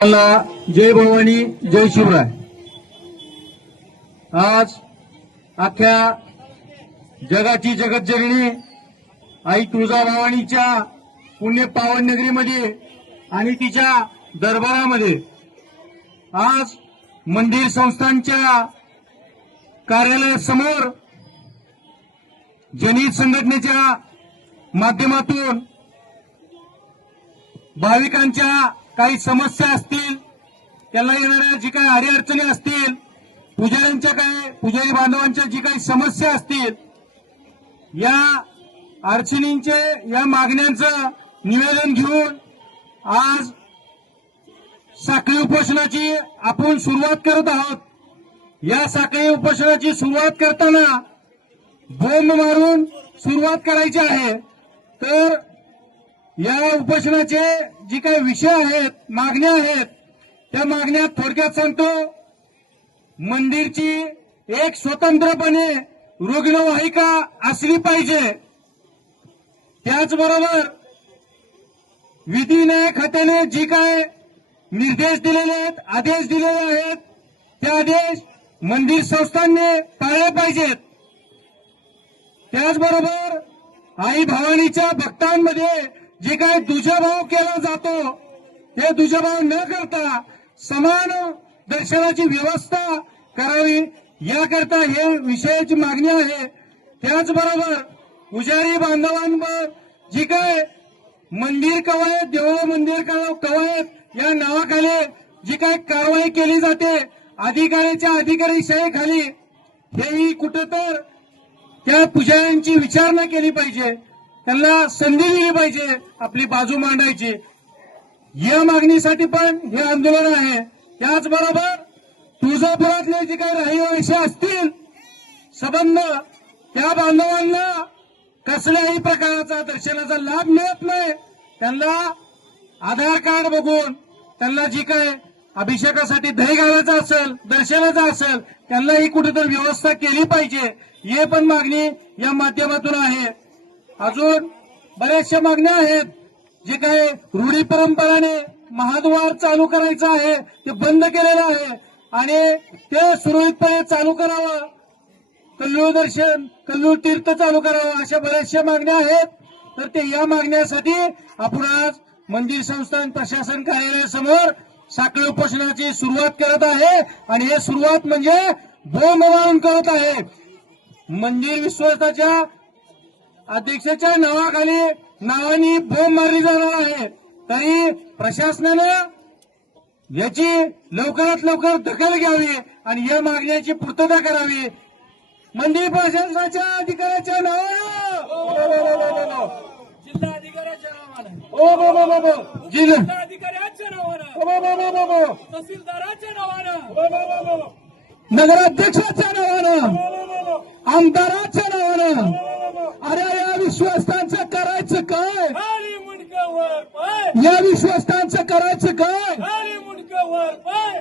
जय भवानी जय शिवराय। आज अख्ख्या जगाची जगज्जननी आई तुळजाभवानीच्या पुण्य पावन नगरीमध्ये आणि तिच्या दरबारामध्ये आज मंदिर संस्थांच्या कार्यालयासमोर जनहित संघटनेच्या माध्यमातून भाविकांच्या काही समस्या असतील, त्याला येणाऱ्या जी काही अडीअडचणी असतील, पुजारी बांधवांच्या जी काही समस्या असतील, या अडचणींचे या मागण्यांचं निवेदन घेऊन आज साखळी उपोषणाची आपण सुरुवात करत आहोत। या साखळी उपोषणाची सुरुवात करताना बोंब मारून सुरुवात करायची आहे। तर या उपोषणाचे जी काही विषय आहेत, मागण्या आहेत, त्या मागण्या थोडक्यात सांगतो। मंदिरची एक स्वतंत्रपणे रुग्णवाहिका असली पाहिजे। त्याचबरोबर विधी न्याय खात्याने जी काय निर्देश दिलेले आहेत, आदेश दिलेले आहेत, ते आदेश मंदिर संस्थांनी पाळले पाहिजेत। त्याचबरोबर आई भवानीच्या भक्तांमध्ये जे काही दुजाभाव केला जातो, ते दुजाभाव न करता समान दर्शनाची व्यवस्था करावी, याकरता हे विषयाची मागणी आहे। त्याचबरोबर पुजारी बांधवांवर जी काय मंदिर कवायत, देवळा मंदिर कवायत या नावाखाली जी काय कारवाई केली जाते, अधिकाऱ्याच्या अधिकारीशाहीखाली, हेही कुठं तर त्या पुजाऱ्यांची विचारणा केली पाहिजे, त्यांना संधी दिली पाहिजे आपली बाजू मांडायची। या मागणीसाठी पण हे आंदोलन आहे। त्याचबरोबर तुळजापुरातले जे काही रहिवासी असतील संबंध, त्या बांधवांना कसल्याही प्रकारचा दर्शनाचा लाभ मिळत नाही। त्यांना आधार कार्ड बघून त्यांना जी काय अभिषेकासाठी दही घालायचं असेल, दर्शनाचं असेल, त्यांनाही कुठेतरी व्यवस्था केली पाहिजे। हे पण मागणी या माध्यमातून आहे। अजून बऱ्याचशा मागण्या आहेत, जे काही रूढी परंपराने महाद्वार चालू करायचं आहे ते बंद केलेलं आहे आणि ते सुरळीतपणे चालू करावं, कल्लूर दर्शन, कल्लूर तीर्थ चालू करावं, अशा बऱ्याचशा मागण्या आहेत। तर ते या मागण्यासाठी आपण आज मंदिर संस्थान प्रशासन कार्यालयासमोर साखळी उपोषणाची सुरुवात करत आहे आणि हे सुरुवात म्हणजे बोंब मारून करत आहे। मंदिर विश्वासाच्या अध्यक्षाच्या नावाने बोंब मारली जाणार आहे। तरी प्रशासनानं याची लवकरात लवकर दखल घ्यावी आणि या मागण्याची पूर्तता करावी। मंदिर प्रशासनाच्या अधिकाऱ्याच्या नावानं, जिल्हाधिकाऱ्याच्या नावानं, जिल्हाधिकाऱ्याच्या नावानं, तहसीलदाराच्या नावानं, नगराध्यक्षाच्या नावानं, आमदाराच्या नावानं, अरे या विश्वासांचं करायचं काय? खाली मुंडकं वर पाय, या विश्वासांचं करायचं काय? खाली मुंडकं वर पाय।